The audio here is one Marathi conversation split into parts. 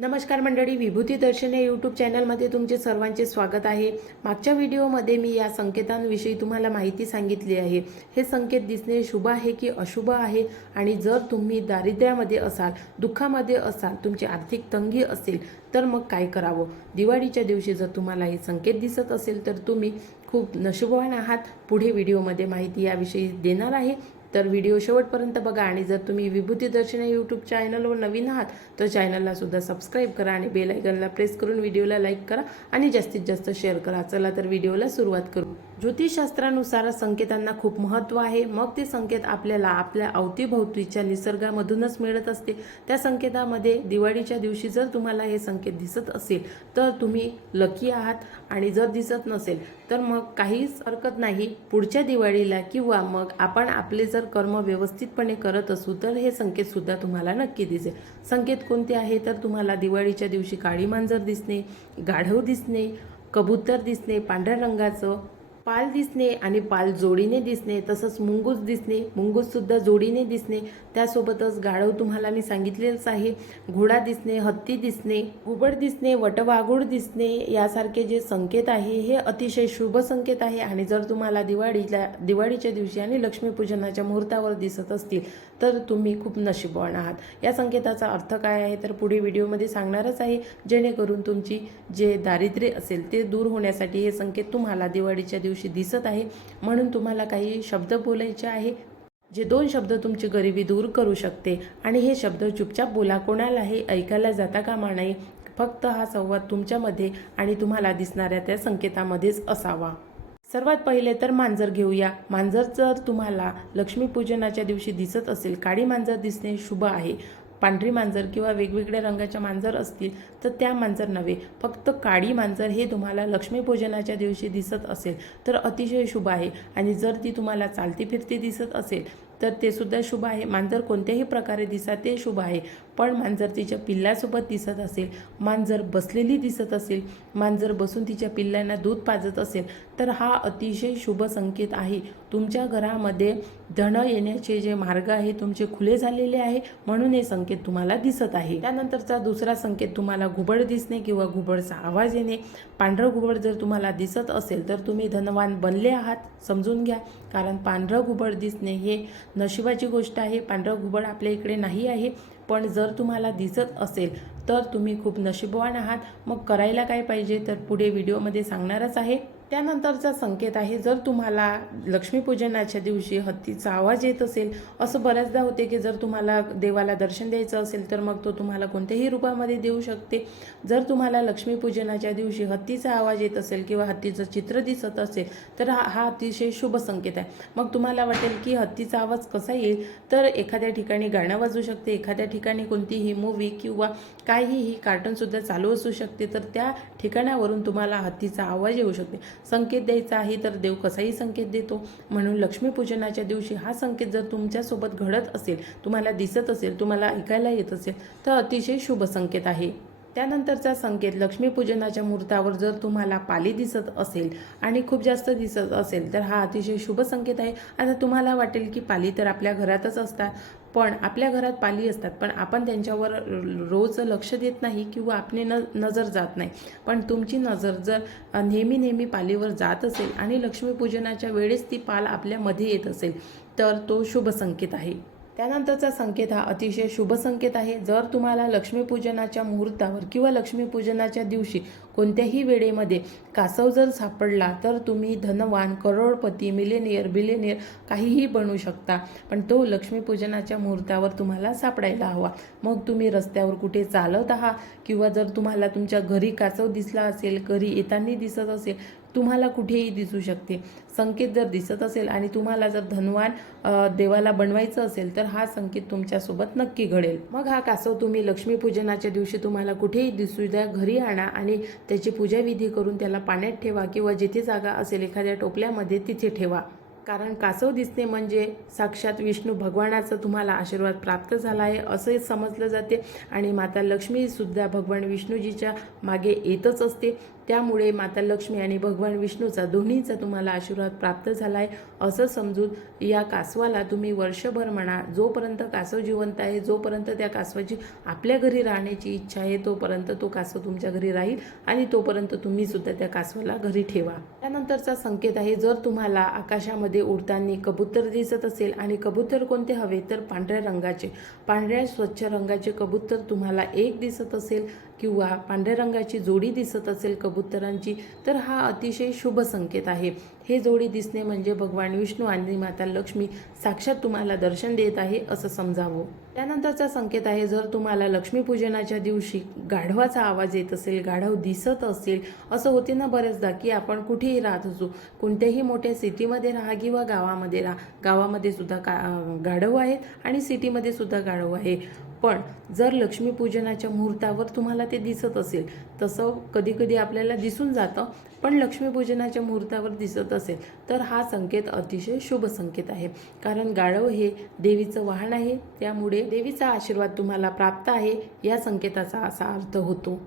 नमस्कार मंडळी, विभूती दर्शन या यूट्यूब चॅनलमध्ये तुमचे सर्वांचे स्वागत आहे। मागच्या व्हिडिओमध्ये मी या संकेतांविषयी तुम्हाला माहिती सांगितली आहे। हे संकेत दिसणे शुभ आहे की अशुभ आहे, आणि जर तुम्ही दारिद्र्यामध्ये असाल, दुःखामध्ये असाल, तुमची आर्थिक तंगी असेल तर मग काय करावं। दिवाळीच्या दिवशी जर तुम्हाला हे संकेत दिसत असेल तर तुम्ही खूप नशीबवान आहात। पुढे व्हिडिओमध्ये माहिती याविषयी देणार आहे, तर व्हिडिओ शेवटपर्यंत बघा। आणि जर तुम्ही विभूती दर्शन यूट्यूब चॅनलवर नवीन आहात तर चॅनलला सुद्धा सबस्क्राईब करा आणि बेल आयकॉनला प्रेस करून व्हिडिओला लाईक करा आणि जास्तीत जास्त शेअर करा। चला तर व्हिडिओला सुरुवात करू। ज्योतिषशास्त्रानुसार संकेतांना खूप महत्त्व आहे। मग ते संकेत आपल्याला आपल्या अवतीभोवतीच्या निसर्गामधूनच मिळत असते। त्या संकेतामध्ये दिवाळीच्या दिवशी जर तुम्हाला हे संकेत दिसत असेल तर तुम्ही लकी आहात, आणि जर दिसत नसेल तर मग काहीच हरकत नाही। पुढच्या दिवाळीला किंवा मग आपण आपले जर कर्म व्यवस्थितपणे करत असू तर हे संकेत सुद्धा तुम्हाला नक्की दिसेल। संकेत कोणते आहे तर तुम्हाला दिवाळीच्या दिवशी काळी मांजर दिसणे, गाढव दिसणे, कबूतर दिसणे, पांढऱ्या रंगाचं पाल दिसणे आणि पाल जोडीने दिसणे, तसंच मुंगूस दिसणे, मुंगूस सुद्धा जोडीने दिसणे, त्यासोबतच गाढव तुम्हाला मी सांगितलेलंच आहे, घोडा दिसणे, हत्ती दिसणे, घुबड दिसणे, वटवाघूळ दिसणे, यासारखे जे संकेत आहे हे अतिशय शुभ संकेत आहे। आणि जर तुम्हाला दिवाळीच्या दिवशी आणि लक्ष्मीपूजनाच्या मुहूर्तावर दिसत असतील तर तुम्ही खूप नशीबवान आहात। या संकेताचा अर्थ काय आहे तर पुढे व्हिडिओमध्ये सांगणारच आहे, जेणेकरून तुमची जे दारिद्र्य असेल ते दूर होण्यासाठी हे संकेत तुम्हाला दिवाळीच्या दिवशी दिसत आहे। म्हणून तुम्हाला काही शब्द बोलायचे आहे, जे 2 शब्द तुमची गरिबी दूर करू शकते। आणि हे शब्द चुपचाप बोला, कोणालाही ऐकायला जाता कामा नये। फक्त हा संवाद तुमच्यामध्ये आणि तुम्हाला दिसणाऱ्या त्या संकेतामध्येच असावा। सर्वात पहिले तर मांजर घेऊया। मांजर जर तुम्हाला लक्ष्मीपूजनाच्या दिवशी दिसत असेल, काळी मांजर दिसणे शुभ आहे। पांढरी मांजर किंवा वेगवेगळ्या रंगाच्या मांजर असतील तर त्या मांजर नव्हे, फक्त काळी मांजर हे तुम्हाला लक्ष्मीपूजनाच्या दिवशी दिसत असेल तर अतिशय शुभ आहे। आणि जर ती तुम्हाला चालती फिरती दिसत असेल तर ते सुद्धा शुभ आहे। मांजर कोणत्याही प्रकारे दिसा ते शुभ आहे, पण मांजर तिच्या पिल्लासोबत दिसत असेल, मांजर बसलेली दिसत असेल, मांजर बसून तिच्या पिल्लांना दूध पाजत असेल तर हा अतिशय शुभ संकेत आहे। तुमच्या घरामध्ये धन येण्याचे जे मार्ग आहे तुमचे खुले झालेले आहे, म्हणून हे संकेत तुम्हाला दिसत आहे। त्यानंतरचा दुसरा संकेत तुम्हाला घुबड दिसणे किंवा घुबडचा आवाज येणे। पांढरं घुबड जर तुम्हाला दिसत असेल तर तुम्ही धनवान बनले आहात, समजून घ्या। कारण पांढरं घुबड दिसणे हे नशिबाची गोष्ट आहे। पांढरं घुबड आपल्या इकडे नाही आहे, पण जर तुम्हाला दिसत असेल तर तुम्ही खूप नशीबवान आहात। मग करायला काय पाहिजे तर पुढे व्हिडिओमध्ये सांगणारच आहे। त्यानंतरचा संकेत आहे, जर तुम्हाला लक्ष्मीपूजनाच्या दिवशी हत्तीचा आवाज येत असेल, असं बऱ्याचदा होते की जर तुम्हाला देवाला दर्शन द्यायचं असेल तर मग तो तुम्हाला कोणत्याही रूपामध्ये देऊ शकते। जर तुम्हाला लक्ष्मीपूजनाच्या दिवशी हत्तीचा आवाज येत असेल किंवा हत्तीचं चित्र दिसत असेल तर हा अतिशय शुभ संकेत आहे। मग तुम्हाला वाटेल की हत्तीचा आवाज कसा येईल, तर एखाद्या ठिकाणी गाणं वाजू शकते, एखाद्या ठिकाणी कोणतीही मूवी किंवा काहीही कार्टूनसुद्धा चालू असू शकते, तर त्या ठिकाणावरून तुम्हाला हत्तीचा आवाज येऊ शकते। संकेत द्यायचा आहे तर देव कसाही संकेत देतो, म्हणून लक्ष्मीपूजनाच्या दिवशी हा संकेत जर तुमच्यासोबत घडत असेल, तुम्हाला दिसत असेल, तुम्हाला ऐकायला येत असेल तर अतिशय शुभ संकेत आहे। त्यानंतरचा संकेत, लक्ष्मीपूजनाच्या मुहूर्तावर जर तुम्हाला पाली दिसत असेल आणि खूप जास्त दिसत असेल तर हा अतिशय शुभ संकेत आहे। आता तुम्हाला वाटेल की पाली तर आपल्या घरातच असतात, पण आपल्या घरात पाली असतात पण आपण त्यांच्यावर रोज लक्ष देत नाही किंवा आपली नजर जात नाही। पण तुमची नजर जर नेहमी पालीवर जात असेल आणि लक्ष्मीपूजनाच्या वेळेस ती पाल आपल्यामध्ये येत असेल तर तो शुभ संकेत आहे। त्यानंतरचा संकेत हा अतिशय शुभ संकेत आहे। जर तुम्हाला लक्ष्मीपूजनाच्या मुहूर्तावर किंवा लक्ष्मीपूजनाच्या दिवशी कोणत्याही वेळेमध्ये कासव जर सापडला तर तुम्ही धनवान, करोडपती, मिलेनियर, बिलेनियर काहीही बनू शकता, पण तो लक्ष्मीपूजनाच्या मुहूर्तावर तुम्हाला सापडायला हवा। मग तुम्ही रस्त्यावर कुठे चालत आहात किंवा जर तुम्हाला तुमच्या घरी कासव दिसला असेल, घरी येताना दिसत असेल, तुम्हाला कुठेही दिसू शकते। संकेत जर दिसत असेल आणि तुम्हाला जर धनवान देवाला बनवायचं असेल तर हा संकेत तुमच्यासोबत नक्की घडेल। मग हा कासव तुम्ही लक्ष्मीपूजनाच्या दिवशी तुम्हाला कुठेही दिसू द्या, घरी आणा आणि त्याची पूजाविधी करून त्याला पाण्यात ठेवा किंवा जिथे जागा असेल एखाद्या टोपल्यामध्ये तिथे ठेवा। कारण कासव दिसणे म्हणजे साक्षात विष्णू भगवानाचा तुम्हाला आशीर्वाद प्राप्त झाला आहे असे समजलं जाते. आणि माता लक्ष्मीसुद्धा भगवान विष्णूजीच्या मागे येतच असते. त्यामुळे माता लक्ष्मी आणि भगवान विष्णूचा दोन्हीचा तुम्हाला आशीर्वाद प्राप्त झाला आहे असं समजून या कासवाला तुम्ही वर्षभर म्हणा, जोपर्यंत कासव जिवंत आहे, जोपर्यंत त्या कासवाची आपल्या घरी राहण्याची इच्छा आहे तोपर्यंत तो कासव तुमच्या घरी राहील आणि तोपर्यंत तुम्ही सुद्धा त्या कासवाला घरी ठेवा. त्यानंतरचा संकेत आहे, जर तुम्हाला आकाशामध्ये उडताना कबूतर दिसत असेल आणि कबूतर कोणते हवे तर पांढऱ्या रंगाचे, पांढऱ्या स्वच्छ रंगाचे कबूतर तुम्हाला एक दिसत असेल किंवा पांढऱ्या रंगाची जोडी दिसत असेल कबुतरांची, तर हा अतिशय शुभ संकेत आहे. हे जोडी दिसणे म्हणजे भगवान विष्णू आणि माता लक्ष्मी साक्षात तुम्हाला दर्शन देत आहे असं समजावं. त्यानंतरचा संकेत आहे, जर तुम्हाला लक्ष्मीपूजनाच्या दिवशी गाढवाचा आवाज येत असेल, गाढव दिसत असेल, असं होते ना बरेचदा की आपण कुठेही राहत असू, कोणत्याही मोठ्या सिटीमध्ये राहा किंवा गावामध्ये राहा, गावामध्ये सुद्धा गाढव आहेत आणि सिटीमध्ये सुद्धा गाढव आहे. पण जर लक्ष्मीपूजनाच्या मुहूर्तावर तुम्हाला ते दिसत असेल, तसं कधी कधी आपल्याला दिसून जातं, पण लक्ष्मीपूजनाच्या मुहूर्तावर दिसत असेल तर हा संकेत अतिशय शुभ संकेत आहे. कारण गाढव हे देवीचं वाहन आहे, त्यामुळे देवीचा आशीर्वाद तुम्हाला प्राप्त आहे या संकेताचा असा अर्थ होतो.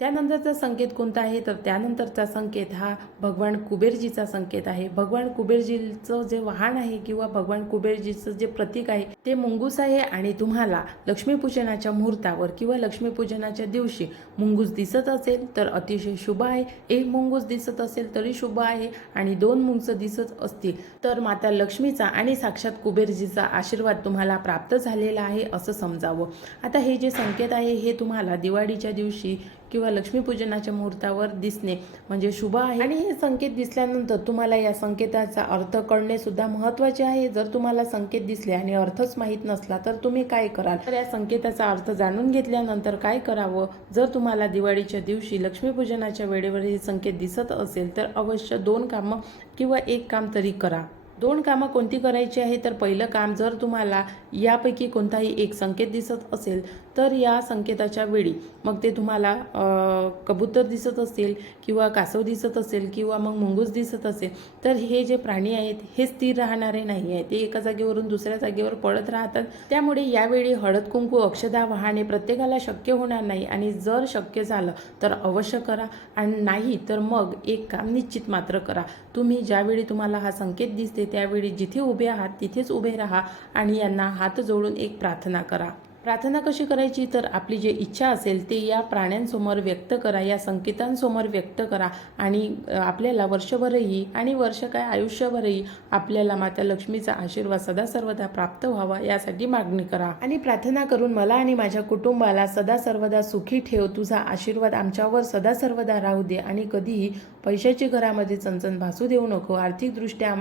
त्यानंतरचा संकेत कोणता आहे तर त्यानंतरचा संकेत हा भगवान कुबेरजीचा संकेत आहे. भगवान कुबेरजीचं जे वाहन आहे किंवा भगवान कुबेरजीचं जे प्रतीक आहे ते मुंगूस आहे. आणि तुम्हाला लक्ष्मीपूजनाच्या मुहूर्तावर किंवा लक्ष्मीपूजनाच्या दिवशी मुंगूस दिसत असेल तर अतिशय शुभ आहे. एक मुंगूस दिसत असेल तरी शुभ आहे आणि दोन मुंगस दिसत असतील तर माता लक्ष्मीचा आणि साक्षात कुबेरजीचा आशीर्वाद तुम्हाला प्राप्त झालेला आहे असं समजावं. आता हे जे संकेत आहे हे तुम्हाला दिवाळीच्या दिवशी किंवा लक्ष्मीपूजनाच्या मुहूर्तावर दिसणे म्हणजे शुभ आहे. आणि हे संकेत दिसल्यानंतर तुम्हाला या संकेताचा अर्थ कळणे सुद्धा महत्त्वाचे आहे. जर तुम्हाला संकेत दिसले आणि अर्थच माहीत नसला तर तुम्ही काय कराल, तर या संकेताचा अर्थ जाणून घेतल्यानंतर काय करावं, जर तुम्हाला दिवाळीच्या दिवशी लक्ष्मीपूजनाच्या वेळेवर हे संकेत दिसत असेल तर अवश्य 2 कामं किंवा 1 काम तरी करा. 2 कामं कोणती करायची आहे तर पहिलं काम, जर तुम्हाला यापैकी कोणताही एक संकेत दिसत असेल तर या संकेताच्या वेळी मग ते तुम्हाला कबूतर दिसत असेल किंवा कासव दिसत असेल किंवा मग मुंगूस दिसत असेल तर हे जे प्राणी आहेत हे स्थिर राहणारे नाही आहेत, ते एका जागेवरून दुसऱ्या जागेवर पळत राहतात. त्यामुळे यावेळी हळद कुंकू अक्षदा वाहणे प्रत्येकाला शक्य होणार नाही आणि जर शक्य झालं तर अवश्य करा आणि नाही तर मग एक काम निश्चित मात्र करा. तुम्ही ज्यावेळी तुम्हाला हा संकेत दिसते त्यावेळी जिथे उभे आहात तिथेच उभे राहा आणि यांना हात जोडून एक प्रार्थना करा. प्रार्थना कशी करायची तर आपली जी इच्छा असेल ते या प्राण्यांसमोर व्यक्त करा, या संकेतांसमोर व्यक्त करा आणि आपल्याला वर्षभरही आणि वर्ष काय आयुष्यभरही आपल्याला माता लक्ष्मीचा आशीर्वाद सदा सर्वदा प्राप्त व्हावा यासाठी मागणी करा. आणि प्रार्थना करून मला आणि माझ्या कुटुंबाला सदा सर्वदा सुखी ठेव, तुझा आशीर्वाद आमच्यावर सदा सर्वदा राहू दे आणि कधीही पैशाची घरामध्ये चणचण भासू देऊ नको. आर्थिकदृष्ट्या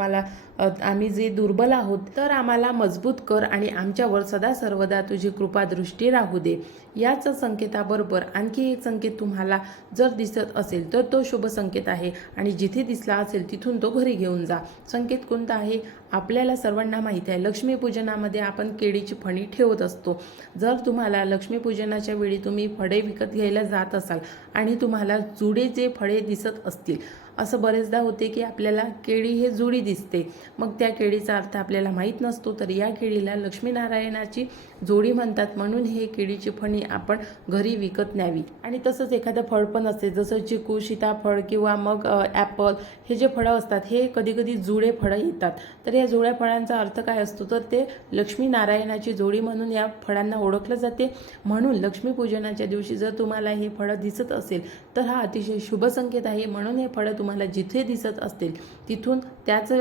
आम्ही जे दुर्बल आहोत तर आम्हाला मजबूत कर आणि आमच्यावर सदा सर्वदा तुझी कृपा दृष्टी राहू दे. याच संकेताबरोबर आणखी एक संकेत तुम्हाला जर दिसत असेल तर तो शुभ संकेत आहे आणि जिथे दिसला असेल तिथून तो घरी घेऊन जा. संकेत कोणता आहे आपल्याला सर्वांना माहिती आहे, लक्ष्मीपूजनामध्ये आपण केळीची फणी ठेवत असतो. जर तुम्हाला लक्ष्मीपूजनाच्या वेळी तुम्ही फळे विकत घ्यायला जात असाल आणि तुम्हाला जुडे जे फळे दिसत असतील, असं बरेचदा होते की आपल्याला केळी हे जुडी दिसते, मग त्या केळीचा अर्थ आपल्याला माहीत नसतो, तर या केळीला लक्ष्मीनारायणाची जोडी म्हणतात. म्हणून हे केळीची फणी आपण घरी विकत न्यावी. आणि तसंच एखादं फळ पण असते जसं चिकू, सीताफळ किंवा मग ॲपल, हे जे फळं असतात हे कधी कधी जुळे फळं येतात. तर या जुळ्या फळांचा अर्थ काय असतो तर ते लक्ष्मीनारायणाची जोडी म्हणून या फळांना ओळखलं जाते. म्हणून लक्ष्मीपूजनाच्या दिवशी जर तुम्हाला हे फळं दिसत असेल तर हा अतिशय शुभ संकेत आहे. म्हणून हे फळं तुम्हाला जिथे दिसत असतील तिथून त्याच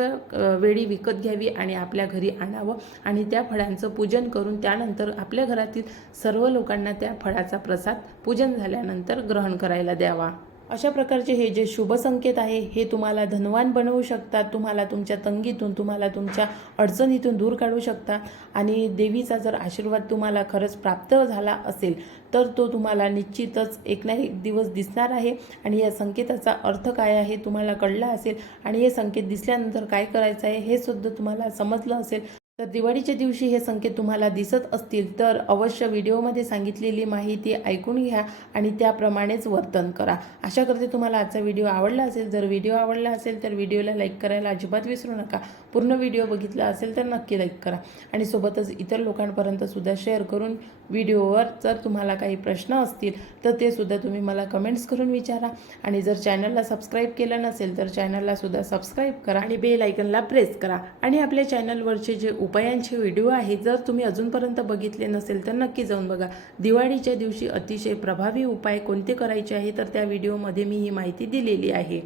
वेळी विकत घ्यावी आणि आपल्या घरी आणावं आणि त्या फळांचं पूजन करून त्यानंतर आपल्या घरातील सर्व लोकांना त्या फळाचा प्रसाद पूजन झाल्यानंतर ग्रहण करायला द्यावा. अशा प्रकारचे हे जे शुभ संकेत आहे हे तुम्हाला धनवान बनवू शकतात, तुम्हाला तुमच्या तंगीतून, तुम्हाला तुमच्या अडचणीतून दूर काढू शकतात. आणि देवीचा जर आशीर्वाद तुम्हाला खरंच प्राप्त झाला असेल तर तो तुम्हाला निश्चितच एक ना एक दिवस दिसणार आहे. आणि या संकेताचा अर्थ काय आहे तुम्हाला कळला असेल आणि हे संकेत दिसल्यानंतर काय करायचं आहे हे सुद्धा तुम्हाला समजलं असेल. तर दिवाळीच्या दिवशी हे संकेत तुम्हाला दिसत असतील तर अवश्य व्हिडिओमध्ये सांगितलेली माहिती ऐकून घ्या आणि त्याप्रमाणेच वर्तन करा. आशा करते तुम्हाला आजचा व्हिडिओ आवडला असेल. जर व्हिडिओ आवडला असेल तर व्हिडिओला लाईक करायला अजिबात विसरू नका. पूर्ण व्हिडिओ बघितला असेल तर नक्की लाईक करा आणि सोबतच इतर लोकांपर्यंत सुद्धा शेअर करून व्हिडिओवर जर तुम्हाला काही प्रश्न असतील तर ते सुद्धा तुम्ही मला कमेंट्स करून विचारा. आणि जर चॅनलला सबस्क्राईब केलं नसेल तर चॅनलला सुद्धा सबस्क्राईब करा आणि बेल आयकनला प्रेस करा. आणि आपल्या चॅनलवरचे जे उपायांचे व्हिडिओ आहेत जर तुम्ही अजूनपर्यंत बघितले नसेल तर नक्की जाऊन बघा. दिवाळीच्या दिवशी अतिशय प्रभावी उपाय कोणते करायचे आहे तर त्या व्हिडिओमध्ये मी ही माहिती दिलेली आहे.